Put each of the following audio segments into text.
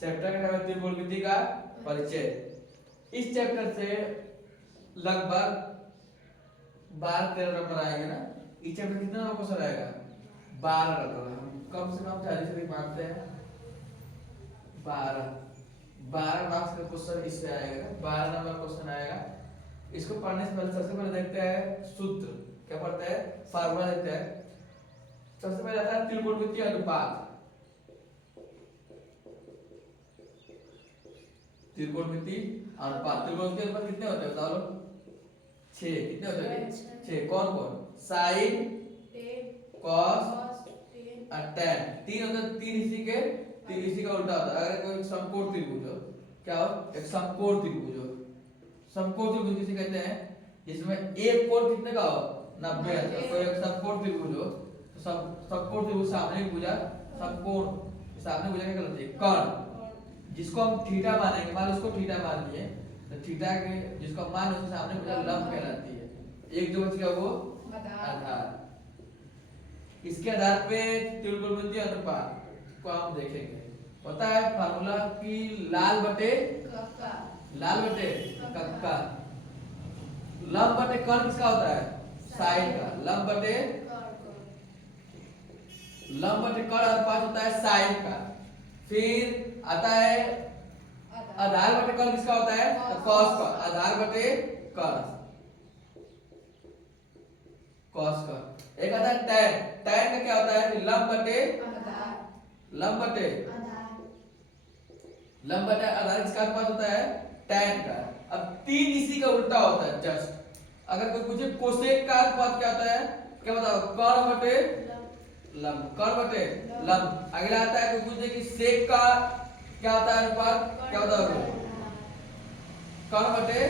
Chapter का नाम है त्रिकोणमिति का परिचय। इस चैप्टर से लगभग 12-13 नंबर आएंगे ना। इस चैप्टर कितना नंबर क्वेश्चन आएगा? 12 नंबर। हम कम से कम 40 से मानते हैं 12 मार्क्स का क्वेश्चन इससे आएगा। 12 नंबर क्वेश्चन आएगा। इसको पढ़ने से पहले सबसे पहले देखते हैं सूत्र। क्या पढ़ते हैं? फार्मूला देखते हैं। सबसे पहले आता है त्रिकोणमितीय अनुपात। त्रिकोणमितीय अनुपात। त्रिकोणमितीय अनुपात कितने होते हैं बताओ लोग? 6। कितने होते हैं? 6। कौन कौन? साइन, कॉस और tan। 3 होते हैं। 3 इसी का उल्टा होता है। अगर कोई समकोण त्रिभुज हो, क्या हो? एक समकोण त्रिभुज हो। समकोण त्रिभुज किसे कहते हैं? जिसमें एक कोण कितने का हो? 90 अंश। कोई एक समकोण त्रिभुज हो तो समकोण त्रिभुज सामने की भुजा, समकोण सामने भुजा क्या कहलाती है? कर्ण। जिसको हम थीटा मानेंगे, मान लो उसको थीटा मान लिए, तो थीटा के जिसको हम मान उसके सामने भुजा लंब कहलाती है। एक जो बच गया वो आधार। इसके आधार पे त्रिकोणमितीय अनुपात को हम देखेंगे। पता है फार्मूला की लाल बटे कक्का। लंब बटे कर्ण किसका होता है? साइन का। लंब बटे कर्ण अनुपात होता है साइन का। फिर आता है आधार बटे कर्ण किसका होता है? तो कॉस का। आधार बटे कर्ण, कॉस का। एक आता है tan। tan का क्या होता है? लंब बटे आधार किसका अनुपात होता है? tan का। अब 3 इसी का उल्टा होता है जस्ट। अगर कोई पूछे कोसेक का अनुपात क्या होता है, क्या बताओ? कर्ण बटे लंब। कर्ण बटे लंब। अगला आता है कोई पूछे कि सेक का क्या होता है अनुपात, क्या बताओ? कर्ण बटे।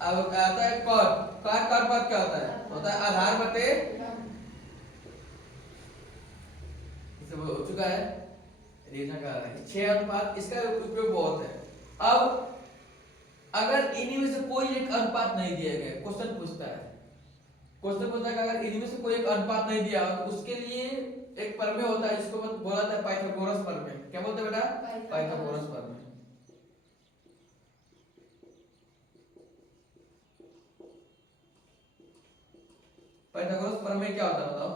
अब आता है कॉट। कॉट का अनुपात क्या होता है? होता है आधार बटे। इसे हो चुका है रीजन का है 6 अनुपात। इसका उपयोग बहुत है। अब अगर इन्हीं में से कोई एक अनुपात नहीं दिया गया, क्वेश्चन पूछता है कि अगर इन्हीं में से कोई एक अनुपात नहीं दिया तो उसके लिए एक प्रमेय होता है जिसको बोला जाता है पाइथागोरस प्रमेय। क्या बोलते हैं बेटा? पाइथागोरस प्रमेय। पाइथागोरस प्रमेय क्या होता है बताओ?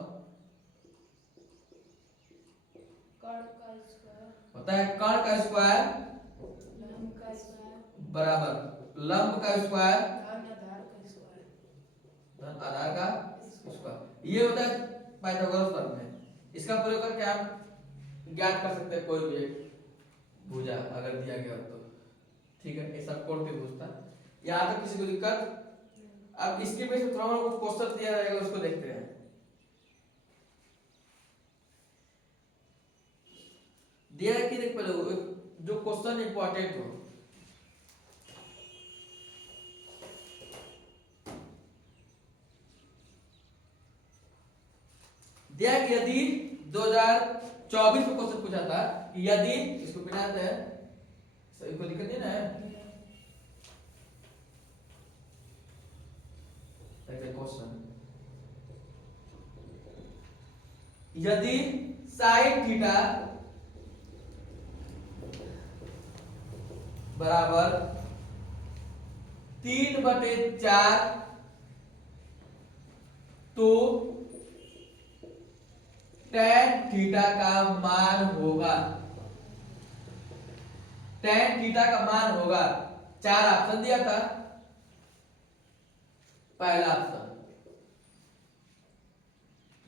होता है कर्ण का स्क्वायर बराबर लंब का स्क्वायर धन आधार का स्क्वायर। ये होता है पाइथागोरस प्रमेय। इसका प्रयोग करके आप ज्ञात कर सकते हैं कोई भी एक भुजा अगर दिया गया हो तो। ठीक है, ये सब कोण त्रिभुज था। यहाँ तक किसी को दिक्कत? अब इसके बेस पे थोड़ा कुछ क्वेश्चन दिया जाएगा, उसको देखते हैं। दिया है कि देख पहले जो क्वेश्चन इंपॉर्टेंट हो। दिया कि यदि 2024 में क्वेश्चन पूछा था कि यदि इसको बिनाते हैं, सही कोई दिक्कत नहीं ना है? क्वेश्चन यदि साइन थीटा बराबर 3/4 तो tan थीटा का मान होगा। tan थीटा का मान होगा। 4 ऑप्शन दिया था। पहला ऑप्शन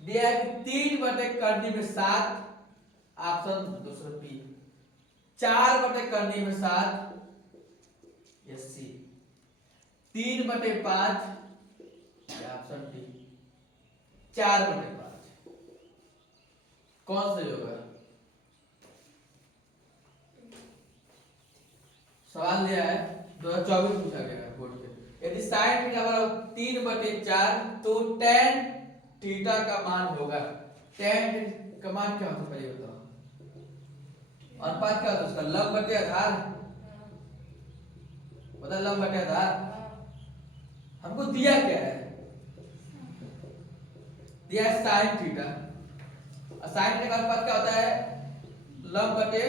दिया है कि 3/7 ऑप्शन दूसरा बी। 4/7 यस सी। 3/5 ऑप्शन डी। 4/5 कौन सही होगा? सवाल दिया है 2024 पूछा गया बोर्ड पे। यदि साइन थीटा बराबर 3/4 तो tan थीटा का मान होगा। tan का मान क्या होता है पहले बताओ? अनुपात क्या होता है उसका? लंब बटे आधार। पता लंब बटे आधार। हमको दिया क्या है? दिया है साइन थीटा। साइन थीटा का अनुपात क्या होता है? लंब बटे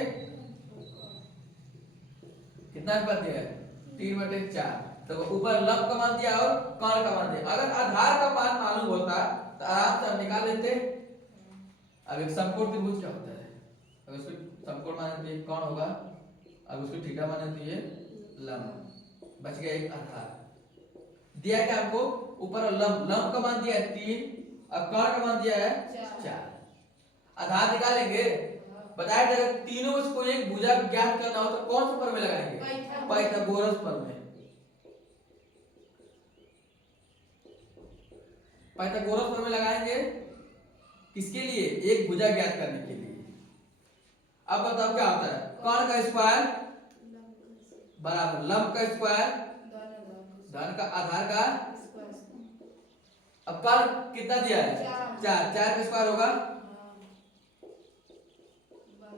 कितना अनुपात दिया है 3/4। तो ऊपर लंब का मान दिया और कर्ण का मान दिया। अगर आधार का मान मालूम होता तो आराम से हम निकाल लेते। अब एक समकोण त्रिभुज क्या होता है, अगर उसको समकोण माने तो ये कौन होगा, अब उसको थीटा माने तो ये लंब। बच गया एक आधार। दिया क्या हमको ऊपर लंब, लंब का मान दिया है 3 और कर्ण का मान दिया है 4। आधार निकालेंगे। बताया था तीनों में से कोई एक भुजा ज्ञात करना हो तो कौन सा प्रमेय लगाएंगे, पाइथागोरस प्रमेय। पाइथागोरस प्रमेय लगाएंगे किसके लिए, एक भुजा ज्ञात करने के लिए। अब बताओ क्या होता है, कर्ण का स्क्वायर बराबर लंब का स्क्वायर धन का आधार का। अब कर्ण कितना दिया है 4, 4 का स्क्वायर होगा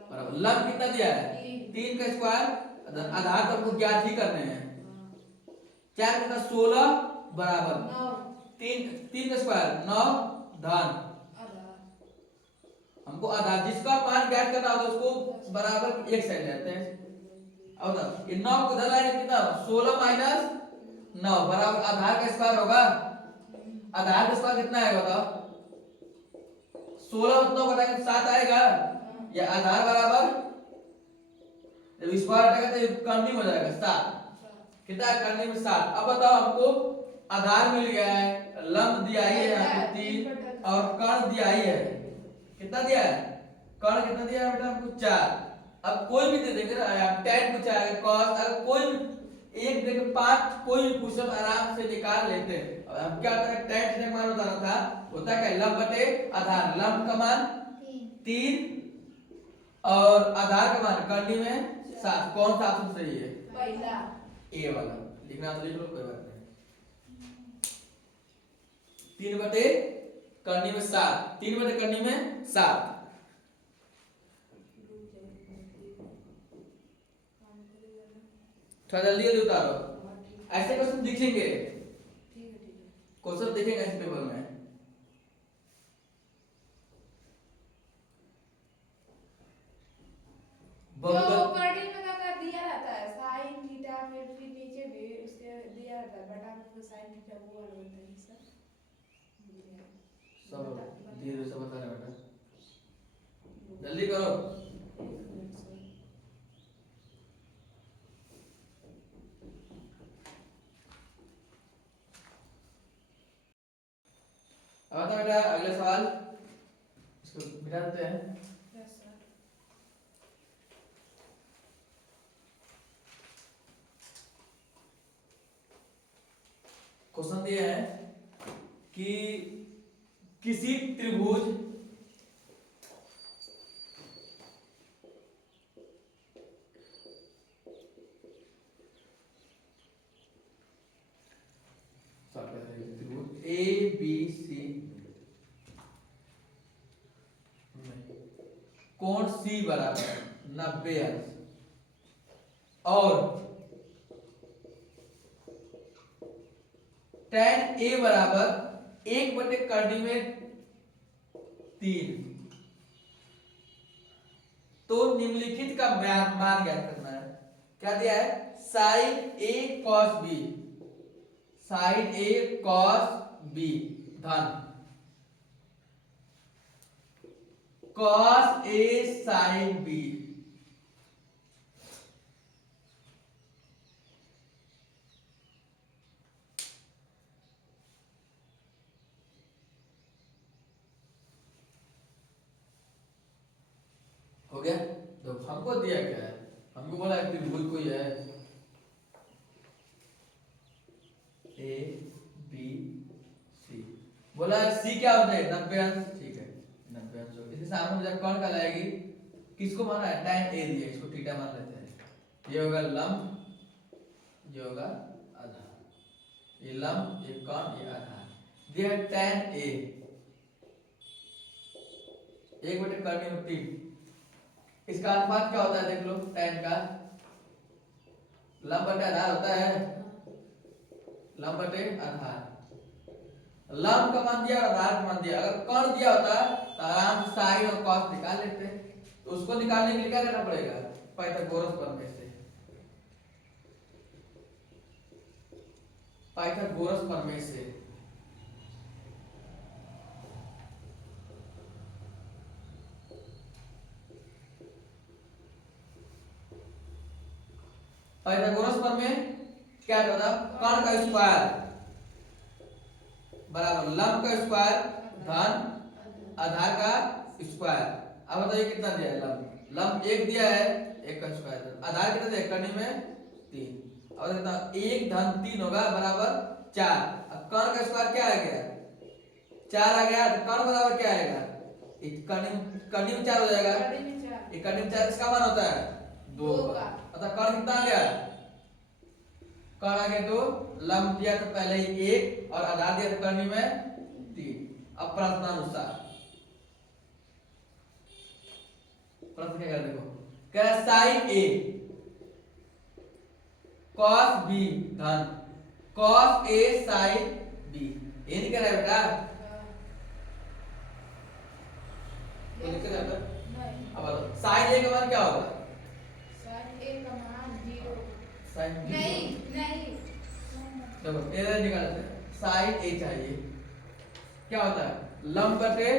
बराबर लंब कितना दिया है 3 का स्क्वायर आधार तो हमको ज्ञात ही करने हैं। 4 कितना 16 बराबर 3 का स्क्वायर 9 धन हमको आधार जिसका मान ज्ञात करना होता है उसको बराबर एक साइड लेते हैं। अब ये 9 को इधर लाएंगे कितना 16 माइनस 9 बराबर आधार का स्क्वायर होगा। आधार का स्क्वायर कितना आएगा बताओ, 16 और 9 घटाएंगे 7 आएगा। या आधार बराबर जब स्क्वायर हटेगा तो कर्णी हो जाएगा 7। कितना है कर्णी में 7। अब बताओ हमको आधार मिल गया है, लंब दिया ही है यहाँ पे 3 और कर्ण दिया ही है। कितना दिया है कर्ण कितना दिया है बेटा हमको 4। अब कोई भी दे देंगे ना, tan कुछ आएगा cos, अगर कोई भी एक देके 5 कोई भी क्वेश्चन आराम से निकाल लेते हैं। अब क्या होता है tan थीटा का मान बताना था, होता है क्या लंब बटे आधार। लंब का मान 3 और आधार का मान कर्णी में 7। कौन सा ऑप्शन सही है, पहला ए वाला। लिखना तो लिख लो कोई बात नहीं। 3 बटे कर्णी में 7, 3 बटे कर्णी में 7। थोड़ा जल्दी जल्दी उतारो, ऐसे क्वेश्चन दिखेंगे, क्वेश्चन दिखेंगे इस पेपर में। जो कर्टिन में का दिया रहता है sin थीटा में फिर नीचे भी उसके दिया रहता है बटा में sin थीटा वो वाला होता है सर। सब धीरे से बता रहे बेटा, जल्दी करो। अब तो बेटा अगला सवाल इसको मिटा देते हैं। क्वेश्चन दिया है कि किसी त्रिभुज त्रिभुज ए बी सी कोण सी बराबर 90 अंश और tan ए बराबर 1 बटे कर्णी में 3, तो निम्नलिखित का मान ज्ञात करना है। क्या दिया है sin a cos b, sin a cos b धन cos a sin b। हो गया। तो हमको दिया क्या है, हमको बोला त्रिभुज कोई है ए बी सी, बोला सी क्या होता है 90 अंश। ठीक है 90 अंश। इसके सामने मुझे कौन का लाएगी, किसको माना है tan ए दिया, इसको थीटा मान लेते हैं। ये होगा लंब, ये होगा आधार, ये लंब ये कौन ये आधार। दिया tan ए 1 बटे कर्णी में 3। इसका अनुपात क्या होता है देख लो, tan का लंब बटे आधार होता है, लंब बटे आधार। लंब का मान दिया और आधार का मान दिया। अगर कर्ण दिया होता तो आराम से साइन और कॉस निकाल लेते। तो उसको निकालने के लिए क्या करना पड़ेगा, पाइथागोरस प्रमेय से। पाइथागोरस प्रमेय से पाइथागोरस प्रमेय क्या होता है, कर्ण का स्क्वायर बराबर लंब का स्क्वायर धन आधार का स्क्वायर। अब बताइए कितना दिया है, लंब लंब एक दिया है, एक का स्क्वायर, आधार कितना दिया है, कर्ण में 3। अब कितना, 1 धन 3 होगा बराबर 4। अब कर्ण का स्क्वायर क्या आ गया, 4 आ गया, तो कर्ण बराबर क्या आएगा, कर्ण में 4 हो जाएगा, एक कर्ण में 4 किसका मान होता है, 2 का। अतः कर्ण कितना आ गया, कर्ण आ गया 2, लंब दिया तो पहले ही 1 और आधार दिया तो कर्ण में 3। अब प्रश्नानुसार प्रश्न क्या कर, देखो कह रहा साइन ए कॉस बी धन कॉस ए साइन बी, ये नहीं कह रहा है बेटा, तो लिख के जाता। अब बताओ साइन ए का मान क्या होगा, साइन ए का मान 0, साइन बी नहीं देखो इधर निकालते हैं, साइन ए चाहिए, क्या होता है लंब बटे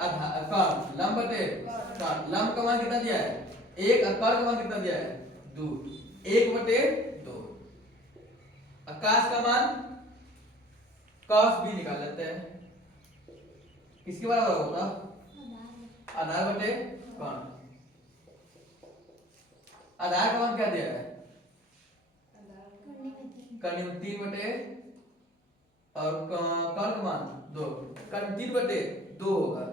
आधार, कर्ण लंब बटे कर्ण, लंब का मान कितना दिया है 1 और कर्ण का मान कितना दिया है 2, 1 बटे 2। आकाश का मान कॉस बी निकाल लेते हैं, किसके बराबर होगा, आधार बटे कर्ण। आधार का मान क्या दिया है, कर्ण में 3 बटे और कर्ण का मान 2, कर्ण 3 बटे 2 होगा।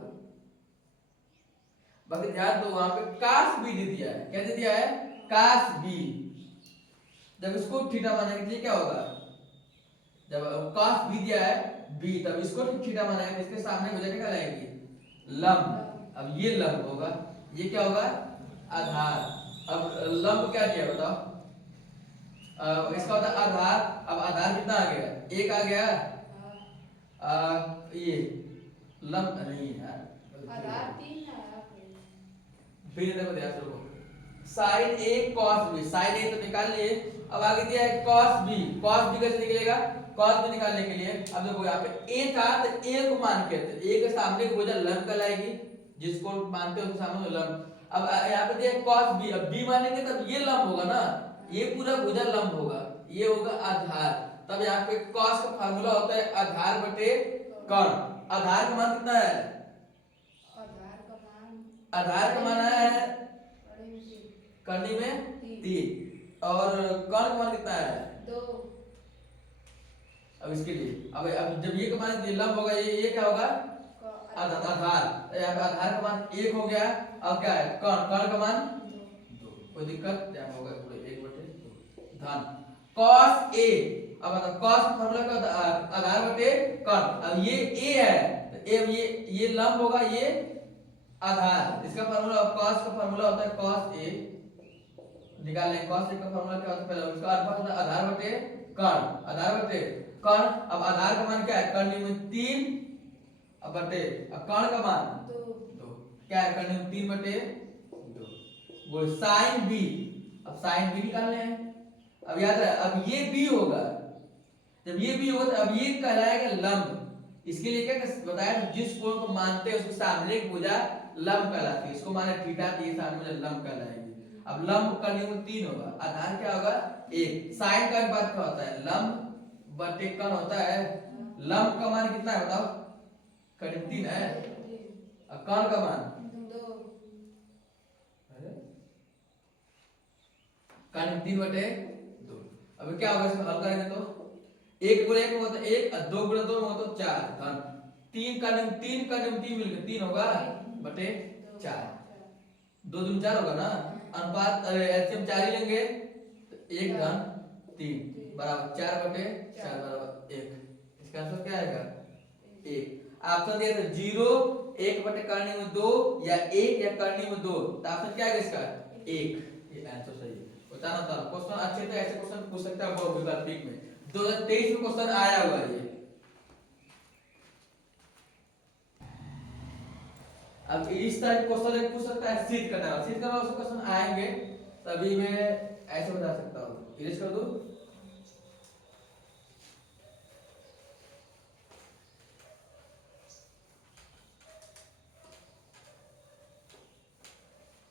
बाकी ध्यान दो वहां पे कास बी दे दिया है, क्या दे दिया है, कास बी। जब इसको थीटा मानेंगे तो ये क्या होगा, जब कास बी दिया है बी, तब इसको थीटा मानेंगे तो इसके सामने हो जाएगा क्या लाएंगे, लंब। अब ये लंब होगा, ये क्या होगा, आधार। अब लंब क्या दिया बताओ, इसका होता है आधार। अब आधार कितना आ गया, 1 आ गया, ये लंब नहीं है, आधार 3 है, फिर देखो ध्यान से रुको, साइन ए कॉस बी, साइन ए तो निकाल लिए, अब आगे दिया है कॉस बी, कॉस बी कैसे निकलेगा, कॉस बी निकालने के लिए अब देखो यहाँ पे ए था तो ए को मान के, ए के सामने की भुजा लंब कहलाएगी, जिसको मानते हो उसके सामने लंब। अब यहाँ पे दिया कॉस बी, अब बी मानेंगे तब ये लंब होगा ना, ये पूरा भुजा लंब होगा, ये होगा आधार। तब यहाँ पे कॉस का फार्मूला होता है आधार बटे कर्ण। आधार का मान कितना है, आधार का मान है कर्ण में 3 और कर्ण का मान कितना है 2। अब इसके लिए अब जब ये का मान लंब होगा, ये क्या होगा आधार, यहाँ पे आधार का मान 1 हो गया। अब क्या है कर्ण, कर्ण का मान 2, कोई दिक्कत क्या होगा, 1/2 धन cos a। अब मतलब cos का फार्मूला क्या होता है, आधार बटे कर्ण। अब ये a है तो ये लंब होगा, ये आधार। इसका फार्मूला cos का फार्मूला होता है cos a, निकाल लेंगे cos a का फार्मूला क्या होता है, पहले उसका अर्थ होता है आधार बटे कर्ण, आधार बटे कर्ण। अब आधार का मान क्या है, कर्ण में 3 अब बटे, अब कर्ण का मान 2 क्या है, कर्ण में 3 बटे 2। वो साइन b, अब साइन b निकालने हैं। अब याद है, अब ये b होगा, जब ये b होगा तो अब ये कहलाएगा लंब। इसके लिए क्या बताया, जिस कोण को मानते हैं उसके सामने की भुजा लंब कहलाती है, इसको माने थीटा, तो ये सामने भुजा लंब कहलाएगी। अब लंब का नियम 3 होगा, आधार क्या होगा 1। साइन का बात क्या होता है, लंब बटे कर्ण होता है। लंब का मान कितना है बताओ, कर्ण 3 है, अब कर्ण का मान 2। कर्ण 3 बटे 2। अब क्या होगा, इसको हल करेंगे तो 1 गुणे 1 होता है 1 और 2 गुणे 2 होता है 4 धन 3 का नियम 3 मिलकर 3 होगा बटे 4, 2 दूनी 4 होगा ना, अनुपात एलसीएम 4 ही लेंगे तो 1 धन 3 बराबर 4 बटे 4 बराबर 1। इसका आंसर क्या आएगा 1। ऑप्शन दिया था 0, 1 बटे कर्ण में 2 या 1 या कर्ण में 2, तो ऑप्शन क्या आएगा इसका 1। ये आंसर सही है। बताना था क्वेश्चन अच्छे थे, ऐसे क्वेश्चन पूछ सकता है बहुत विकल्पिक में 2023 में क्वेश्चन आया हुआ है ये। अब इस तरह के क्वेश्चन एक पूछ सकता है, सिद्ध करना है, सिद्ध करना उसके क्वेश्चन आएंगे तभी मैं ऐसे बता सकता हूँ। इरेज कर दूं,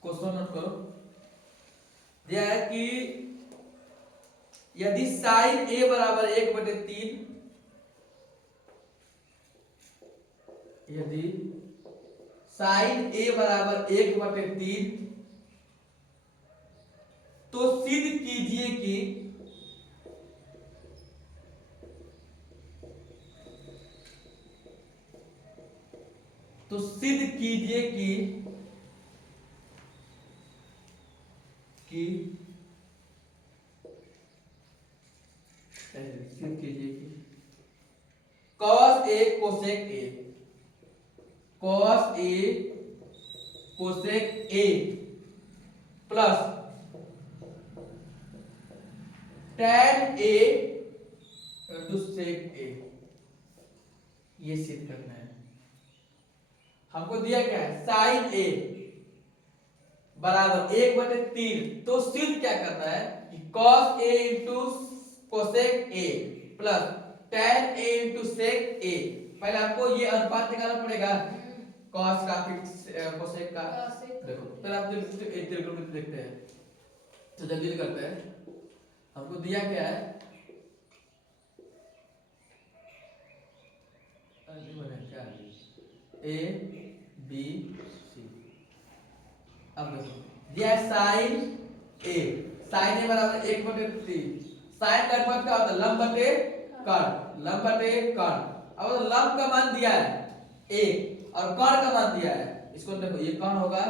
क्वेश्चन नोट करो। दिया है कि यदि साइन ए बराबर 1/3, यदि साइन ए बराबर 1/3, तो सिद्ध कीजिए कि तो सिद्ध कीजिए कि सिद्ध कीजिए कि cos a cosec a, cos a cosec a plus tan a into sec a, ये सिद्ध करना है। हमको दिया क्या है, साइन a बराबर 1/3, तो सिद्ध क्या करना है कि cos a into cosec a plus tan a into sec a। पहले आपको ये अनुपात निकालना पड़ेगा cos का फिर cosec का। देखो पहले आप त्रिकोणमिति देखते हैं, तो जल्दी करते हैं। हमको दिया क्या है, ए बी सी। अब देखो दिया है साइन ए, साइन ए बराबर 1/3, साइन का अनुपात क्या होता है, लंब बटे कर्ण, लंब बटे कर्ण। अब लंब का मान दिया है 1 और कर्ण का मान दिया है, इसको देखो ये कर्ण होगा,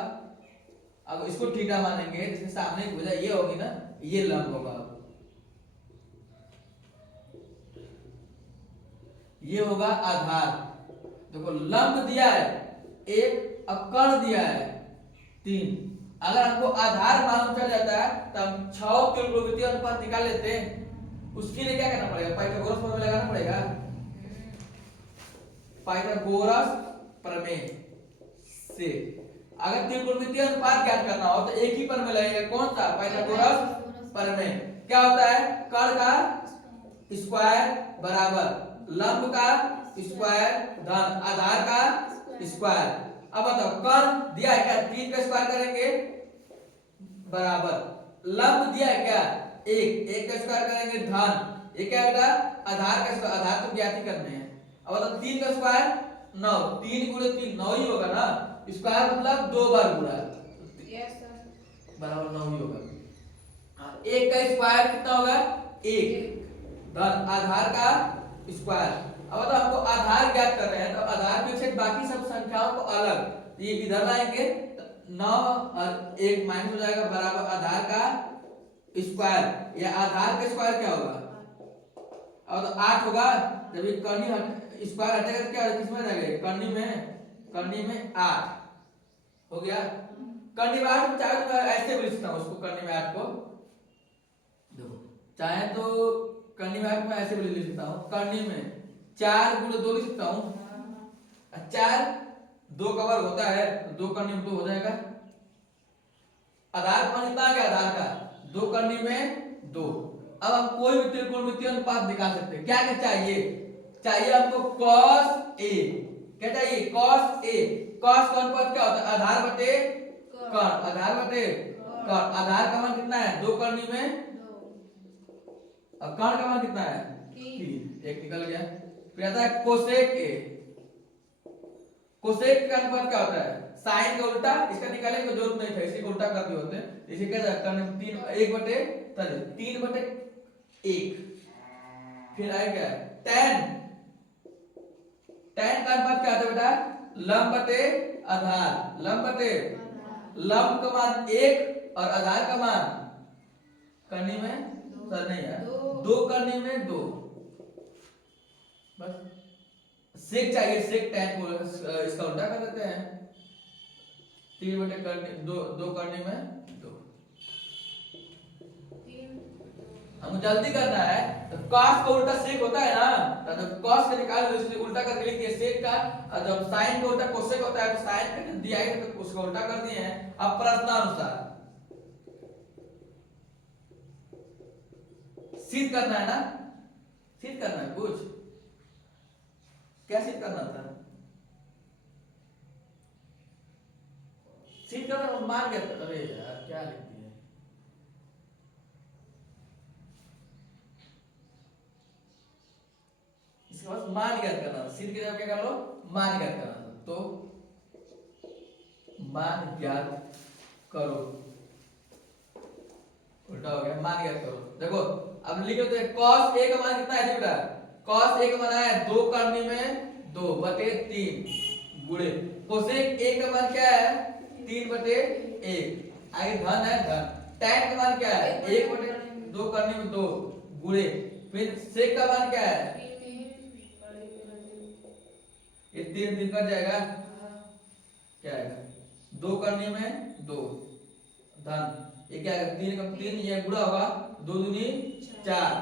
अब इसको थीटा मानेंगे, जिसके सामने की भुजा ये होगी ना, ये लंब होगा, ये होगा आधार। देखो लंब दिया है 1 और कर्ण दिया है 3। अगर हमको आधार मालूम चल जाता है तो हम 6 त्रिकोणमिति अनुपात निकाल लेते हैं। उसके लिए क्या करना पड़ेगा, पाइथागोरस प्रमेय लगाना पड़ेगा, पाइथागोरस प्रमेय से। अगर त्रिकोणमिति अनुपात ज्ञात करना हो तो एक ही प्रमेय लगेगा, कौन सा, पाइथागोरस प्रमेय। क्या होता है, कर्ण का स्क्वायर बराबर लंब का स्क्वायर धन आधार का स्क्वायर। अब बताओ कर्ण दिया है क्या, 3 का स्क्वायर करेंगे बराबर लंब दिया है क्या 1 का स्क्वायर करेंगे धन, ये क्या बेटा आधार का स्क्वायर, आधार तो ज्ञात ही करने हैं। अब बताओ 3 का स्क्वायर 9, 3 गुणे 3 9 ही होगा ना, स्क्वायर मतलब 2 बार गुणा, यस सर, बराबर 9 ही होगा। 1 का स्क्वायर कितना होगा 1 धन आधार का स्क्वायर। अब तो हमको आधार ज्ञात कर रहे हैं, तो आधार के छेद बाकी सब संख्याओं को अलग, ये इधर लाएंगे 9 और 1 माइनस हो जाएगा बराबर आधार का स्क्वायर, या आधार का स्क्वायर क्या होगा, अब तो 8 होगा। जब ये कर्णी स्क्वायर हटेगा तो क्या किसमें रहेगा, कर्णी में 8 हो गया। कर्णी में 8 चाहे तो मैं ऐसे भी लिखता हूं उसको, कर्णी में 8 को देखो, चाहे तो कर्णी में 8 में ऐसे भी लिख सकता हूं, कर्णी में 4 गुणे 2 लिख सकता हूं, 4 2 का वर्ग होता है, 2 कर्णी में 2 हो जाएगा। आधार का मान कितना आ गया, आधार का 2 कर्णी में 2। अब हम कोई भी त्रिकोणमितीय अनुपात निकाल सकते हैं। क्या क्या चाहिए हमको cos a, क्या चाहिए cos a, cos का अनुपात क्या होता है, आधार बटे कर्ण, आधार बटे कर्ण। आधार का मान कितना है 2 कर्णी में, अब कर्ण का मान कितना है 3, एक निकल गया। फिर आता है कोसेक a, कोसेक का अनुपात क्या होता है, साइन का उल्टा, इसका निकालने की जरूरत नहीं है, इसी को उल्टा कर दिए होते हैं। इसे क्या जाता है 3/1। फिर आएगा tan, tan का अनुपात क्या आता है बेटा, लंब बटे आधार, लंब बटे लंब का मान 1 और आधार का मान कर्णी में सर नहीं है 2 कर्णी में 2, बस। सेक चाहिए, सेक tan को इसका उल्टा कर देते हैं, 3/2 कर्णी में 2। हम हमको जल्दी करना है, तो cos का उल्टा sec होता है ना, तो जब cos का निकाल दो इसलिए उल्टा करके लिख दिए sec का, और जब sin का उल्टा cosec होता है तो sin का जो दिया है तो उसका उल्टा कर दिए हैं। अब प्रश्नानुसार सिद्ध करना है ना, सिद्ध करना है कुछ, क्या सिद्ध करना था, सिद्ध करना मान गया था। अरे यार क्या लिखती है, इसके बाद मान ज्ञात करना था, सिद्ध की जगह क्या कर लो, मान ज्ञात करना था। तो मान ज्ञात करो, उल्टा हो गया, मान ज्ञात करो। देखो अब लिखो तो cos a का मान कितना है बेटा, cos a का मान है 2 करने में 2 बटे 3 गुणे cosec a का मान क्या है 3 बटे 1, आगे धन है धन, tan का मान क्या है 1 बटे 2 करने में 2 गुणे, फिर sec का मान क्या है, ये 3 दिन कट जाएगा, क्या आएगा 2 करने में 2 धन, ये क्या है 3 का 3 ये गुणा होगा 2 दूनी 4,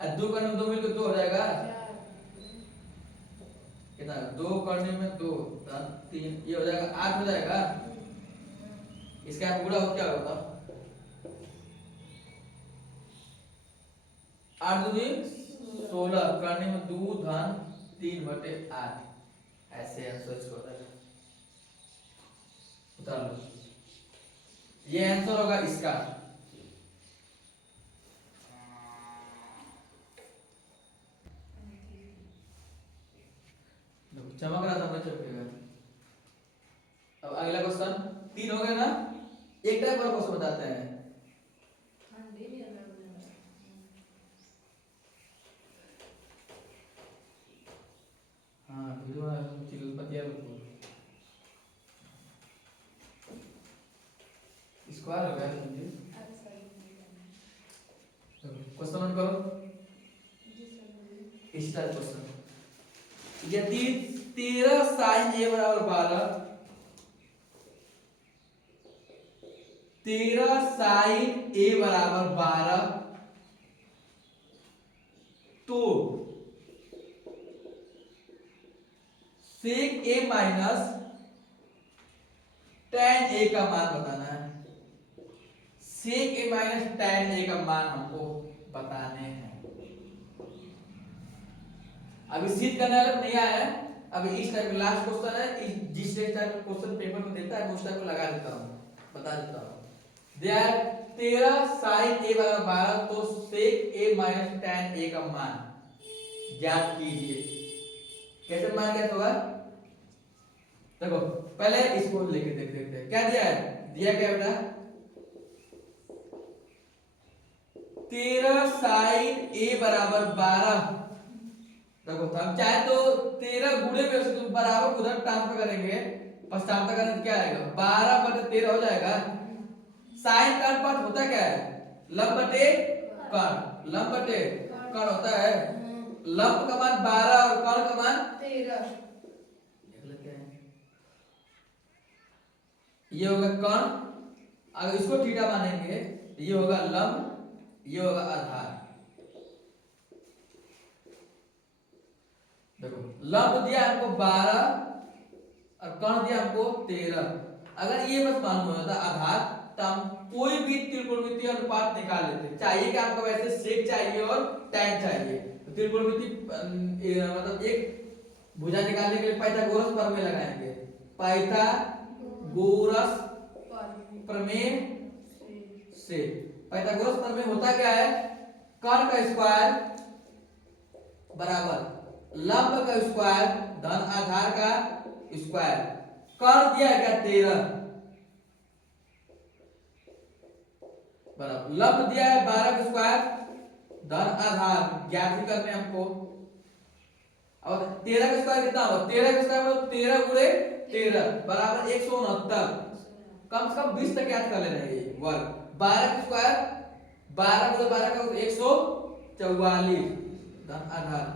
और 2 करने में 2 मिलकर 2 हो जाएगा कितना, 2 करने में 2 धन 3, ये हो जाएगा 8 हो जाएगा। इसका गुणा हो क्या होगा 8 दूनी 16 करने में 2 धन 3 बटे 8, ऐसे आंसर इसको होता है, उतार लो, ये आंसर होगा इसका। चमक रहा था मैं चमकेगा। अब अगला क्वेश्चन 3 हो गया ना, एक टाइप और क्वेश्चन बताते हैं। हाँ वीडियो चिलपतिया स्क्वायर हो गया समझिए। क्वेश्चन नोट करो, इस टाइप क्वेश्चन, यदि 13 sin a बराबर 12, 13 sin a बराबर 12, तो sec a minus tan a का मान बताना है, sec a minus tan a का मान हमको बताने हैं। अभी सिद्ध करने वाला नहीं आया है, अभी इस टाइप का लास्ट क्वेश्चन है, जिस टाइप का क्वेश्चन पेपर में देता है मैं उस टाइप को लगा देता हूं, बता देता हूं। दिया 13 sin a बराबर 12, तो sec a minus tan a का मान ज्ञात कीजिए। कैसे मान ज्ञात होगा, देखो पहले इसको लेके देखते हैं क्या दिया है, दिया क्या बेटा 13 sin a बराबर 12, देखो हम चाहे तो 13 गुणे में उसको बराबर उधर ट्रांसफर करेंगे, पश्चात करें तो क्या आएगा 12 बटे 13 हो जाएगा। साइन का अनुपात होता क्या है, लंब बटे कर्ण, लंब बटे कर्ण होता है, लंब का मान 12 और कर्ण का मान 13, ये होगा कर्ण, अगर इसको थीटा मानेंगे ये होगा लंब, ये होगा आधार। देखो लंब दिया हमको 12 और कर्ण दिया हमको 13, अगर ये बस मालूम होता आधार तो हम कोई भी त्रिकोणमितीय अनुपात निकाल लेते। चाहिए कि आपको वैसे सेक चाहिए और tan चाहिए, तो त्रिकोणमिति मतलब एक भुजा निकालने के लिए पाइथागोरस प्रमेय लगाएंगे, पाइथागोरस प्रमेय से। पाइथागोरस प्रमेय होता क्या है, कर्ण का स्क्वायर बराबर लंब का स्क्वायर धन आधार का स्क्वायर, कर्ण दिया क्या 13 बराबर लंब दिया है 12 का स्क्वायर धन आधार ज्ञात करने हमको। और 13 का स्क्वायर कितना होगा, 13 का स्क्वायर मतलब 13 गुणे 13 बराबर 169, कम से कम 20 तक याद कर लेना है वर्ग। 12 का स्क्वायर 12 गुणे 12 का 144 धन आधार,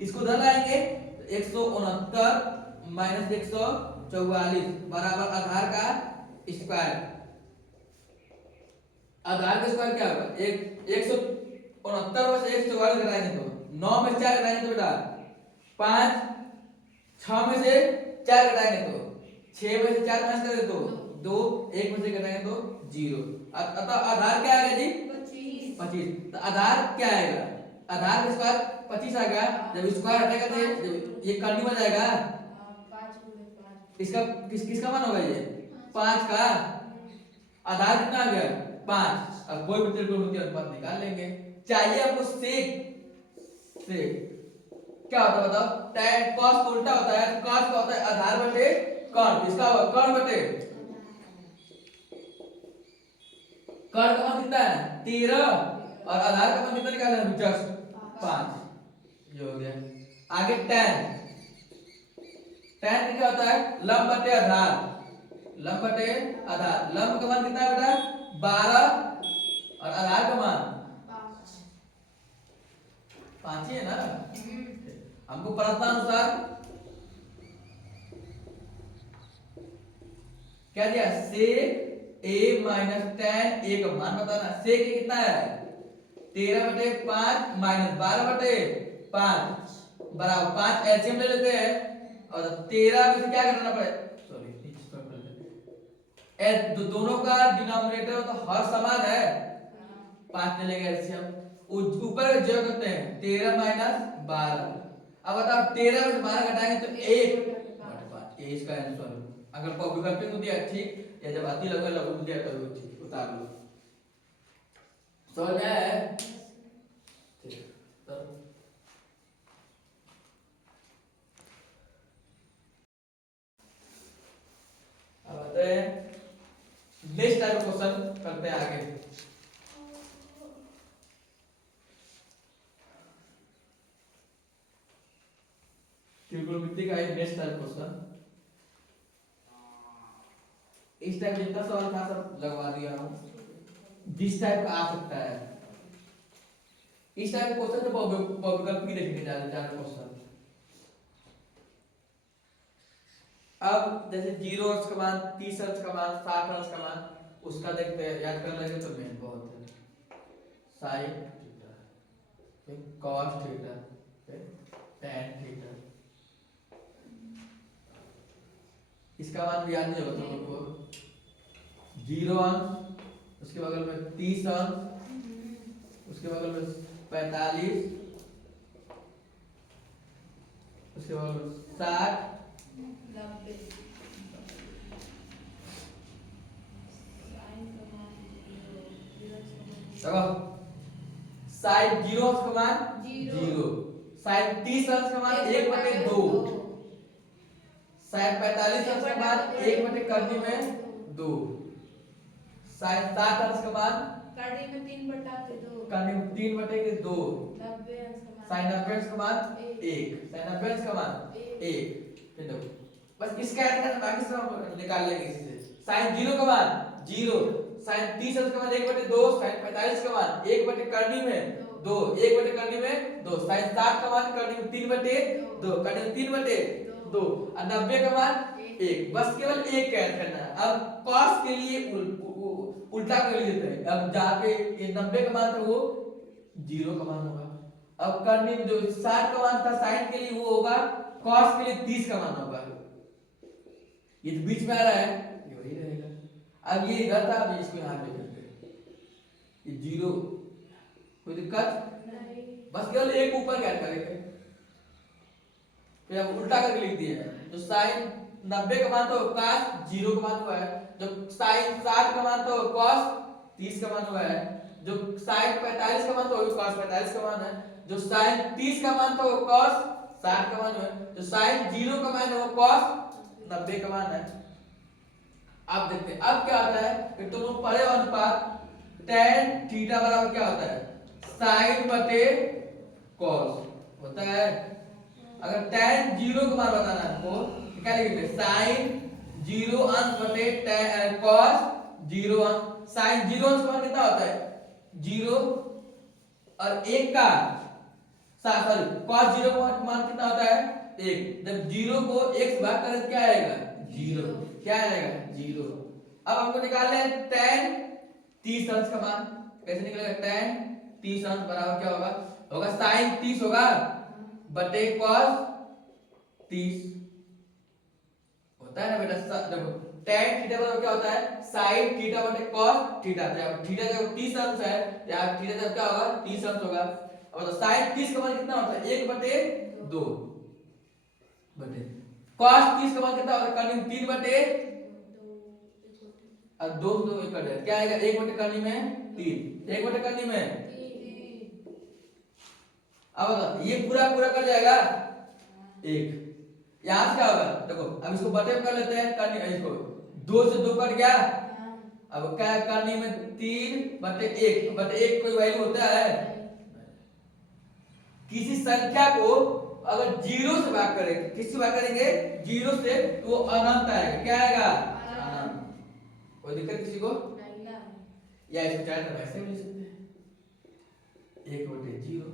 इसको धन आएंगे 169 माइनस 144 बराबर आधार का स्क्वायर। आधार का स्क्वायर क्या होगा? एक 169 में से 144 घटाएंगे तो 9 में से 4 घटाएंगे तो बेटा 5, 6 में से 4 घटाएंगे तो 6 में से 4 माइनस करेंगे तो 2, 1 में से घटाएंगे तो 0। अतः आधार क्या आएगा जी? 25। तो आधार क्या आएगा? आधार का स्क्वायर 25 आएगा। जब स्क्वायर हटेगा तो ये कर्ली बन जाएगा। 5 इसका किसका मान होगा ये? 5 का। आधार कितना आ गया? 5। अब कोई भी त्रिकोणमितीय अनुपात निकाल लेंगे। चाहिए हमको सेक। क्या होता है बताओ? tan cos उल्टा होता है। cos का होता है आधार बटे कर्ण। किसका होगा? कर्ण बटे कर्ण का मान कितना है? 13 और आधार का मान कितना निकालना है? जस्ट 5। ये हो गया। आगे tan क्या होता है? लंब बटे आधार। लंब बटे आधार। लंब का मान कितना है बेटा? 12 और आधार का मान 5 ही है ना। हमको प्रश्नानुसार क्या दिया? सेक a माइनस tan a का मान बताना। सेक a कितना है? 13 बटे 5 माइनस 12 बटे 5 बराबर 5। एलसीएम ले लेते हैं और 13 में से क्या करना पड़े? सॉरी दोनों का डिनोमिनेटर तो हर समान है। 5 ले लेंगे एलसीएम। ऊपर जो करते हैं 13 माइनस 12। अब बताओ 13 में से 12 घटाएंगे तो 1 बटे 5। ये इसका आंसर है। अगर वैकल्पिक को दिया ठीक, या जब आती लगा लघु को दिया तो ठीक उतार लो। समझ में आया है? ठीक। तो अब आते हैं नेक्स्ट टाइप क्वेश्चन करते हैं आगे। त्रिकोणमिति का एक नेक्स्ट टाइप क्वेश्चन। इस टाइप जितना सवाल था सब लगवा दिया हूं। जिस टाइप का आ सकता है इस टाइप क्वेश्चन तो वैकल्पिक देखेंगे ज्यादा क्वेश्चन। अब जैसे 0 अंश का मान, 30 अंश का मान, 60 अंश का मान, उसका देखते हैं। याद कर लेंगे तो मेन बहुत है। साइन थीटा, फिर कॉस थीटा, फिर टैन थीटा। इसका मान भी याद नहीं होगा तुम लोग को। 0 अंश, उसके बगल में 30 अंश, उसके बगल में 45, उसके बगल में 60, 90। देखो साइन 0 अंश का मान 0, साइन 30 अंश का मान 1/2, साइन 45 अंश का मान 1/कर्णी में 2, साइन 60 अंश का मान कर्णी में 3/2, कर्णी में 3/2, 90 अंश का मान साइन 90 अंश का मान 1, साइन 90 अंश का मान 1। फिर देखो बस इसका ऐड करना, बाकी सब हम निकाल लेंगे इसी से। साइन 0 का मान 0, साइन 30 अंश का मान 1/2, साइन 45 का मान 1/कर्णी में 2, 1/कर्णी में 2, साइन 60 का मान कर्णी में 3/2, कर्णी में 3/2 और 90 का मान 1। बस केवल एक का ऐड करना है। अब cos के लिए उल्टा कर लेते हैं। अब जहाँ पे ये 90 का मान था वो 0 का मान होगा। अब कर्णी में जो 60 का मान था साइन के लिए वो होगा, cos के लिए 30 का मान होगा। ये तो बीच में आ रहा है, ये वही रहेगा। अब ये इधर था, अब इसको यहाँ पे करते हैं। ये 0, कोई दिक्कत नहीं। बस केवल एक ऊपर ऐड करेंगे। फिर हम उल्टा करके लिख दिए। जो साइन 90 का मान तो cos 0 का मान हुआ है, जो साइन 60 का मान तो cos 30 का मान हुआ है, जो साइन 45 का मान तो cos 45 का मान है, जो साइन 30 का मान तो cos 60 का मान है, जो साइन 0 का मान है वो cos 90 का मान है। अब देखते हैं अब क्या होता है कि तुम लोग पढ़े अनुपात tan थीटा बराबर क्या होता है? साइन बटे cos होता है। अगर tan 0 का मान बताना है हमको तो क्या लिखेंगे? साइन 0 अंश बटे cos 0 अंश। साइन 0 अंश का मान कितना होता है? 0 और 1 का सॉरी cos 0 का मान कितना होता है? 1। जब 0 को 1 से भाग करें तो क्या आएगा? 0। क्या आएगा? 0। अब हमको निकालना है tan 30 अंश का मान कैसे निकलेगा, tan 30 अंश बराबर क्या होगा, होगा sin 30 होगा बटे cos 30 होता है ना बेटा। देखो tan थीटा बराबर क्या होता है, sin थीटा बटे cos थीटा। जब थीटा जब 30 अंश है या थीटा जब क्या होगा 30 अंश होगा। अब तो sin 30 का मान कितना होता है, 1 बटे 2 बटे cos 30 का मान कितना होता है, कर्णी 3 बटे और 2 2 1 कट जाए क्या आएगा, 1 बटे कर्णी में 3, 1 बटे कर्णी में। अब बताओ ये पूरा पूरा कट जाएगा 1, यहां से क्या होगा, देखो अब इसको बटे में कर लेते हैं, कर्णी इसको 2 से 2 कट गया। अब क्या है, कर्णी में 3 बटे 1 बटे 1 कोई वैल्यू होता है, किसी संख्या को अगर 0 से भाग करें, किससे भाग करेंगे 0 से, तो वो अनंत आएगा, क्या आएगा अनंत। कोई दिक्कत किसी को, या इसको चाहे तो वैसे भी लिख सकते हैं 1 बटे 0,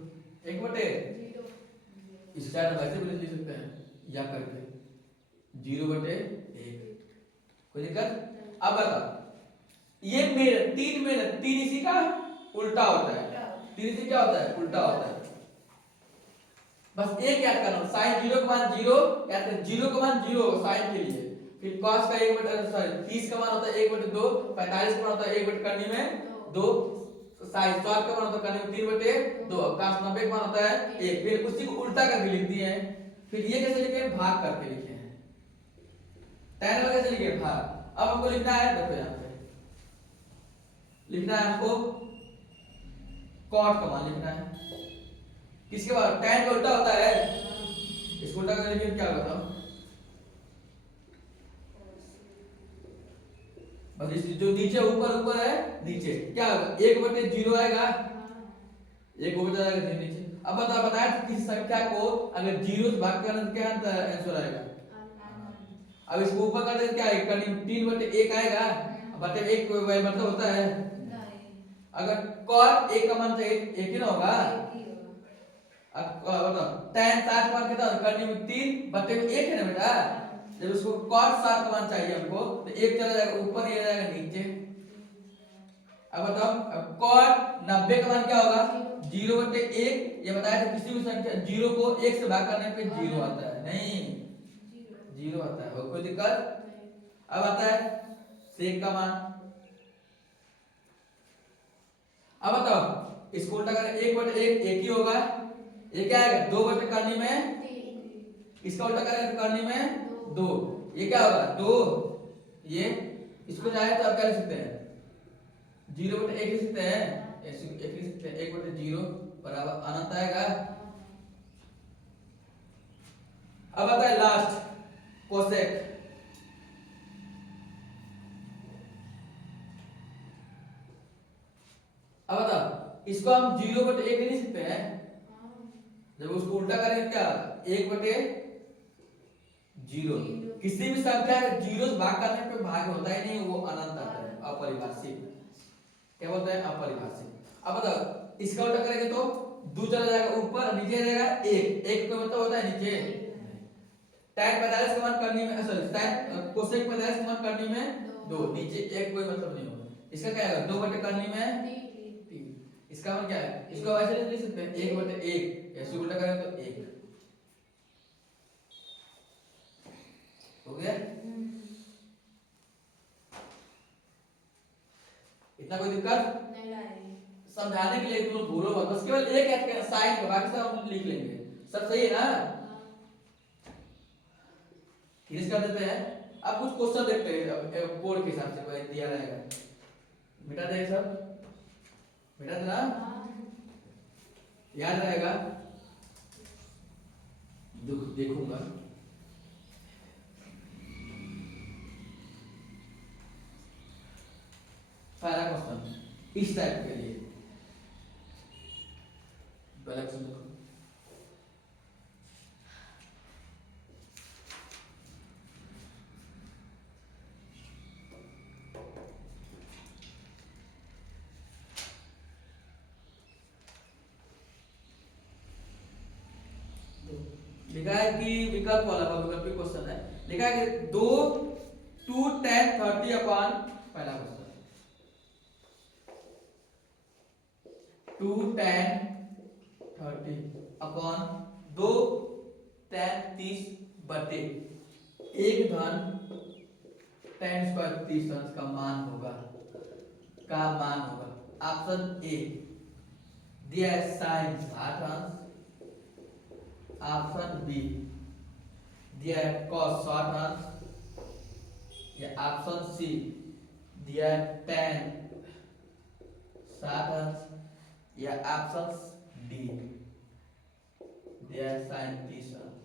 1 बटे 0, इस चाहे तो वैसे भी लिख सकते हैं या करके 0 बटे 1, कोई दिक्कत। अब बताओ ये मेरे 3 इसी का उल्टा होता है, 3 इसी क्या होता है उल्टा होता है। बस एक याद करना, sin 0 का मान 0 याद कर, 0 का मान 0 होगा sin के लिए, फिर cos का 1 बटे सॉरी 30 का मान होता है 1 बटे 2, 45 का मान होता है 1 बटे कर्णी में 2, sin 60 का मान होता है कर्णी में 3 बटे 2, cos 90 का मान होता है 1, फिर उसी को उल्टा करके लिख दिए हैं। फिर ये कैसे लिखे हैं, भाग करके लिखे हैं, tan कैसे लिखे हैं भाग। अब हमको लिखना है, देखो यहाँ पे लिखना है हमको cot का मान लिखना है, किसके बाद tan का उल्टा होता है, इसको उल्टा करके लिखिए क्या होगा, बस इस जो नीचे ऊपर ऊपर है नीचे क्या होगा 1 बटे 0 आएगा, 1 बटे जाएगा नीचे। अब बताया किसी संख्या को अगर 0 से भाग करना तो क्या आंसर आएगा, अब इसको ऊपर कर दे क्या है, करीब 3 बटे 1 आएगा, बटे 1 कोई मतलब होता है, अगर cot 1 का मान तो 1 ही ना होगा। अब बताओ tan 60 का मान कितना होगा, कर्णी में 3 बटे में 1 है ना बेटा, जब उसको cot 60 का मान चाहिए हमको तो 1 चला जाएगा ऊपर, ये जाएगा नीचे। अब बताओ अब cot 90 का मान क्या होगा, 0 बटे 1, ये बताया था किसी भी संख्या 0 को 1 से भाग करने पे 0 आता है, नहीं 0 आता है, कोई दिक्कत। अब आता है sec का मान, अब बताओ इसको उल्टा करें 1 बटे 1 1 ही होगा, ये क्या आएगा 2 बटे कर्णी में 3, इसका उल्टा करें कर्णी में 2, ये क्या होगा 2, ये इसको चाहे तो आप क्या लिख सकते हैं 0 बटे 1 लिख सकते हैं, ऐसे 1 लिख सकते हैं, 1 बटे 0 बराबर अनंत आएगा। अब आता है लास्ट कोसेक, अब बताओ इसको हम 0 बटे 1 लिख सकते हैं, जब उसको उल्टा करेंगे क्या 1 बटे 0, किसी भी संख्या का 0 से भाग करने पे भाग होता ही नहीं, वो अनंत आता है, अपरिभाषित, क्या बोलते हैं अपरिभाषित। अब बताओ इसका उल्टा करेंगे तो 2 चला जाएगा ऊपर, नीचे रहेगा 1, 1 का मतलब होता है नीचे। tan 45 का मान कर्णी में सॉरी tan कोसेक 45 का मान कर्णी में 2, नीचे 1 कोई मतलब नहीं होगा, इसका क्या आएगा 2 बटे कर्णी में 3, इसका मान क्या है, इसको वैसे लिख सकते हैं 1 बटे 1, ऐसे उल्टा करें तो 1 हो गया। इतना कोई दिक्कत नहीं, समझाने के लिए तुम भूलो मत, बस केवल एक याद करना साइन का, बाकी सब हम लिख लेंगे, सब सही है ना। फिनिश कर देते हैं, अब कुछ क्वेश्चन देखते हैं कोड के हिसाब से दिया रहेगा, मिटा दे सब, मिटा देना याद रहेगा, देखूंगा। पहला क्वेश्चन इस टाइप के लिए, पहला क्वेश्चन देखो, लिखा है कि विकल्प वाला विकल्प क्वेश्चन है, लिखा है कि 2 tan 30 अपॉन, पहला क्वेश्चन 2 tan 30 अपॉन 2 tan 30 बटे 1 धन tan स्क्वायर 30 अंश का मान होगा। ऑप्शन ए दिया है साइन 60 अंश, ऑप्शन बी दिया है cos 60 अंश, या ऑप्शन सी दिया है tan 60 अंश, या ऑप्शन डी दिया है sin 30 अंश।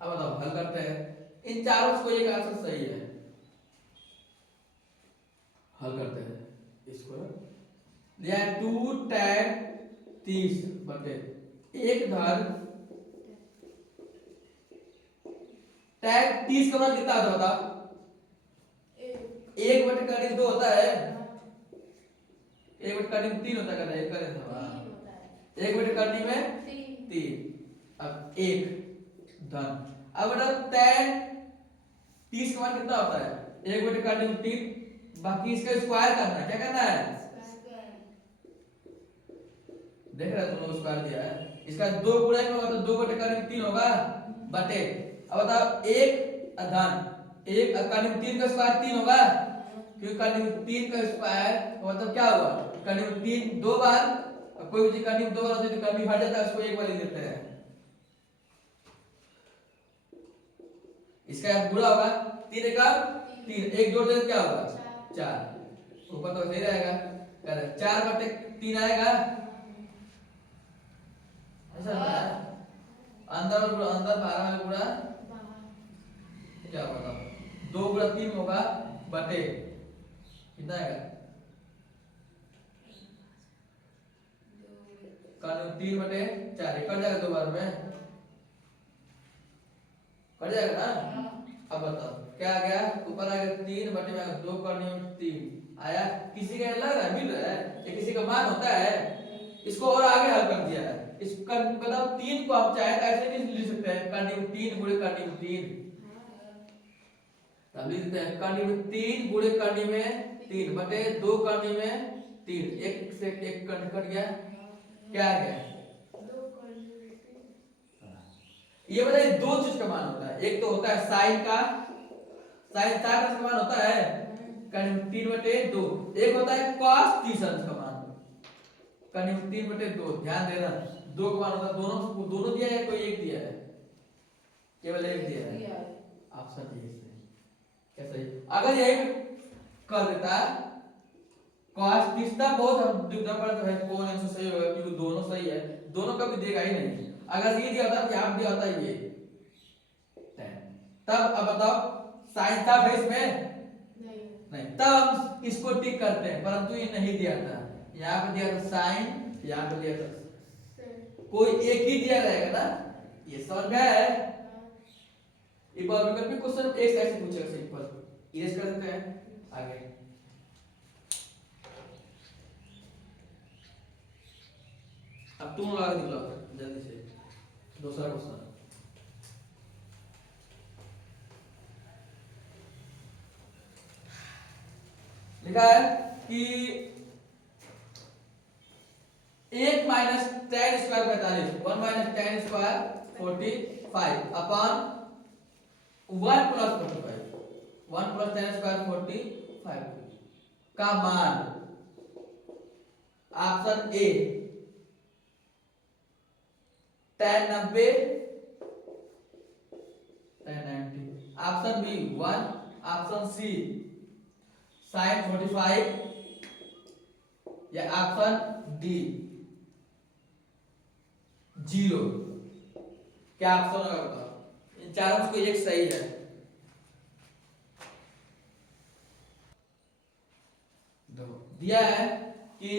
अब बताओ हल करते हैं। इन चारों से कोई एक आंसर सही है, हल करते हैं इसको। दिया है 2 tan 30 बटे 1 धन tan 30 का मान कितना होता है बताओ? 1 बटे करीब 2 होता है, 1 बटे करीब 3 होता है, एक करें था 1 बटे करीब में 3। अब 1 धन, अब बेटा tan 30 का मान कितना होता है? 1 बटे करीब 3, बाकी इसका स्क्वायर करना है। क्या करना है? देख रहे हो तुम लोग स्क्वायर दिया है, इसका 2 गुणा में होगा तो 2 बटे करीब 3 होगा बटे, अब बताओ 1 धन 1 करीब 3 का स्क्वायर 3 होगा, क्योंकि करीब 3 का स्क्वायर मतलब क्या हुआ? करीब 3 दो बार, कोई भी करीब 2 बार होती है तो करीब हट जाता है, उसको एक बार लिख देते हैं। इसका पूरा होगा 3 का 3, एक जोड़ दें क्या होगा? 4, ऊपर तो सही रहेगा। 4 बटे 3 आएगा, ऐसा होता है। अंदर और अंदर 12 में पूरा क्या बताओ? 2 गुणा 3 होगा बटे कितना आएगा? कानून 3 बटे 4 कट जाएगा 2 बार में, कट जाएगा ना। अब बताओ क्या आ गया? ऊपर आ गया 3 बटे में 2 करने में 3 आया। किसी का लग रहा है मिल रहा है, ये किसी का मान होता है, इसको और आगे हल कर दिया है। इसका बताओ 3 को आप चाहे ऐसे भी लिख सकते हैं, करीब 3 गुणे करीब 3, तब लिख देते हैं करीब 3 गुणे करीब में 3 बटे 2 करीब में 3, एक से एक कट गया, क्या आ गया? ये बताइए दो चीज का मान होता है, एक तो होता है साइन का, साइन 60 अंश का मान होता है करीब 3 बटे 2, एक होता है cos 30 अंश का मान करीब 3 बटे 2। ध्यान देना 2 का मान होता है, दोनों दोनों दिया है, कोई एक दिया है? केवल एक दिया है। ऑप्शन ए सही। क्या सही? अगर यही कर देता cos 30 तब बहुत हम दुविधा पड़ता है कौन आंसर सही होगा, क्योंकि दोनों सही है, दोनों का भी देगा ही नहीं। अगर ये दिया होता तो यहाँ दिया होता ये 10, तब अब बताओ साइन था है इसमें नहीं, तब हम इसको टिक करते हैं, परंतु ये नहीं दिया था, यहाँ पे दिया था साइन, यहाँ पे दिया था कोई एक ही दिया रहेगा ना, ये समझ में है। ये पॉलिनोमियल में क्वेश्चन एक ऐसे पूछेगा, सिंपल इरेज कर देते हैं आगे। अब तुम लोग आगे निकलो जल्दी से, दूसरा क्वेश्चन लिखा है कि 1 minus tan square 45, 1 minus tan square 45 upon 1 plus 45, 1 plus tan square 45 का मान option A tan 90, tan 90, option B 1, option C sin 45, या ऑप्शन डी 0। क्या ऑप्शन होगा बताओ? इन चारों में से कोई एक सही है। देखो दिया है कि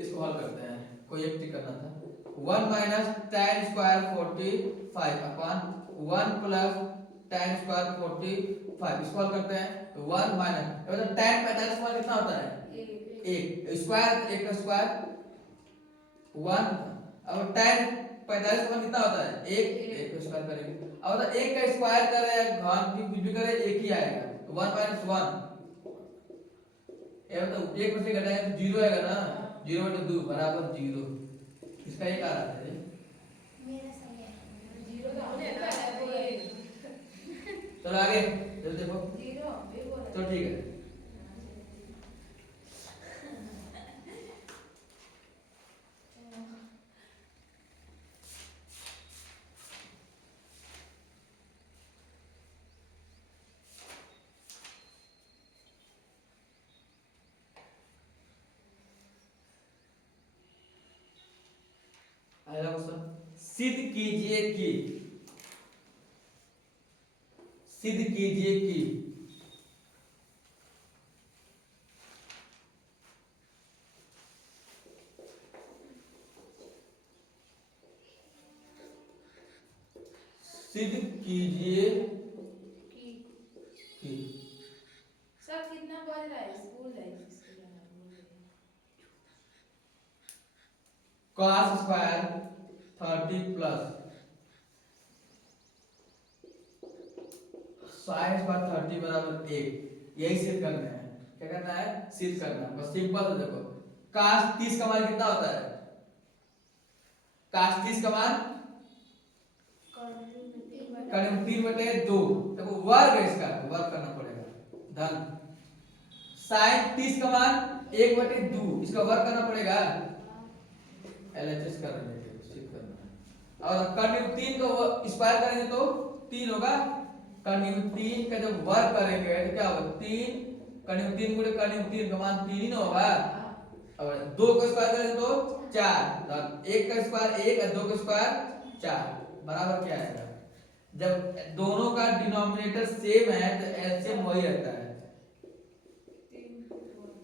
इसको हल करते हैं, कोई एक टिक करना था। 1 minus tan square 45 upon 1 plus tan square 45, इसको हल करते हैं तो 1 माइनस मतलब tan 45 स्क्वायर कितना होता है? एक स्क्वायर, एक का स्क्वायर 1, अब tan 45 का कितना होता है? एक का स्क्वायर करेंगे, अब मतलब एक का स्क्वायर करे घन की कुछ भी करे एक ही आएगा, तो 1 माइनस 1 ये मतलब एक में से घटाएंगे तो जीरो आएगा ना, जीरो बटे दो बराबर जीरो। इसका एक आ रहा है। जीरो तो हमने ना है चलो आगे जल्दी देखो। जीरो भी बोला तो ठीक है। अगला क्वेश्चन, सिद्ध कीजिए कि, सिद्ध कीजिए कि सिद्ध कीजिए कि सब कितना बज रहा है स्कूल है इसके लिए बोल रहे हैं cos square 30 plus sin square 30 बराबर 1, यही सिद्ध करना है। क्या करना है? सिद्ध करना है। बस सिंपल है। देखो cos 30 का मान कितना होता है? cos 30 का मान करीब 3/2। देखो वर्ग है इसका, वर्ग करना पड़ेगा धन। sin 30 का मान 1/2, इसका वर्ग करना पड़ेगा। एलएचएस कर रहे हैं, सिद्ध करना है। और करीब 3 को स्क्वायर करेंगे तो 3 होगा। करीब 3 का जब वर्ग करेंगे तो क्या होगा? 3 करीब 3 गुणे करीब 3 का मान 3 ही ना होगा। और 2 का स्क्वायर करेंगे तो 4, 1 का स्क्वायर 1 और 2 का स्क्वायर 4 बराबर क्या आएगा? जब दोनों का डिनोमिनेटर सेम है तो एलसीएम वही रहता है।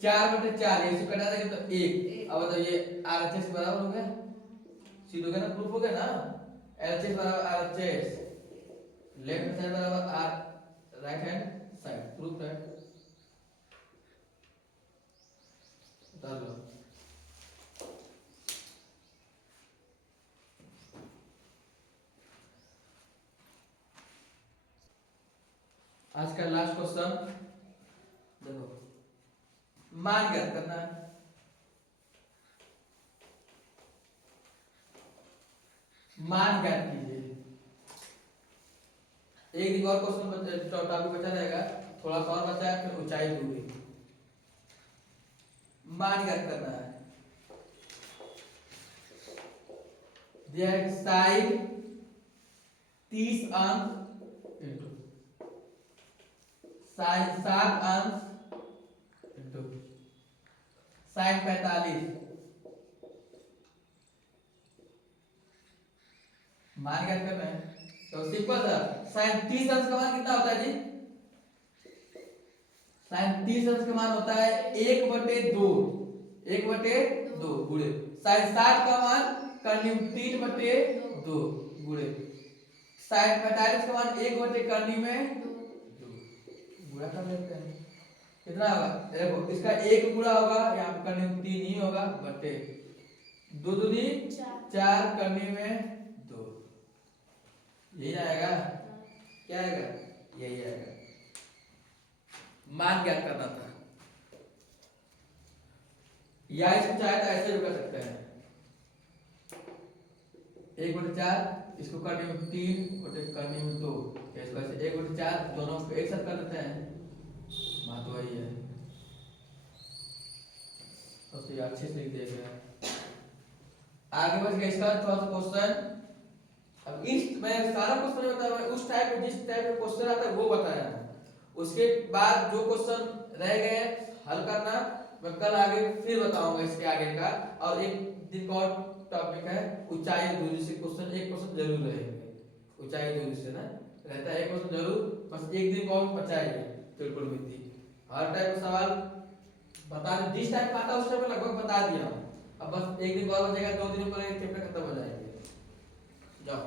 4/4 इसे कटा देंगे तो 1। अब बताओ ये आरएचएस बराबर हो गया, सीधे हो गया ना, प्रूफ हो गया ना। एलएचएस बराबर आरएचएस, लेफ्ट साइड बराबर आर राइट हैंड साइड, प्रूफ है। उतार लो। आज का लास्ट क्वेश्चन देखो, मान ज्ञात करना है। मान ज्ञात कीजिए। एक और क्वेश्चन टॉपिक बचा रहेगा, थोड़ा सा और बचा है, फिर ऊंचाई दूरी। मान ज्ञात करना है। दिया है साइन 30 अंश इंटू साइन 7 अंश इंटू साइन 45। मान ज्ञात करना है तो सिंपल था। साइन 30 अंश का मान कितना होता है जी? साइन 30 अंश का मान होता है 1/2, 1/2 गुणे साइन 60 का मान कर्णिम 3/2 गुणे साइन 45 का मान 1/2 में 2 गुणा कर लेते हैं। कितना होगा? देखो इसका 1 गुणा होगा, यहाँ पे कर्णिम 3 ही होगा, बटे 2 दूनी 4 कर्णिम में 2, यही आएगा। क्या आएगा? यही आएगा। मान ज्ञात करना था, या इसको चाहे तो ऐसे भी कर सकते हैं। 1/4 इसको करने में 3 और करने में 2, इसको ऐसे 1/4 दोनों को एक साथ कर देते हैं। मान तो वही है, सबसे अच्छे से लिख देगा। आगे बढ़ गया इसका थोड़ा सा क्वेश्चन। अब इस मैं सारा क्वेश्चन बताया, उस टाइप में जिस टाइप में क्वेश्चन आता है वो बताया। उसके बाद जो क्वेश्चन रह गए हल करना मैं कल आगे फिर बताऊंगा इसके आगे का। और एक दिन का और टॉपिक है ऊंचाई दूरी से क्वेश्चन, एक क्वेश्चन जरूर रहेंगे ऊंचाई दूरी से ना रहता है, एक क्वेश्चन जरूर। बस एक दिन और बचाइए बिल्कुल मिट्टी। हर टाइप का सवाल बता दें, जिस टाइप का आता है उस टाइप में लगभग बता दिया हूं। अब बस एक दिन और बचेगा, 2 दिन पर एक चैप्टर खत्म हो जाएंगे। जाओ।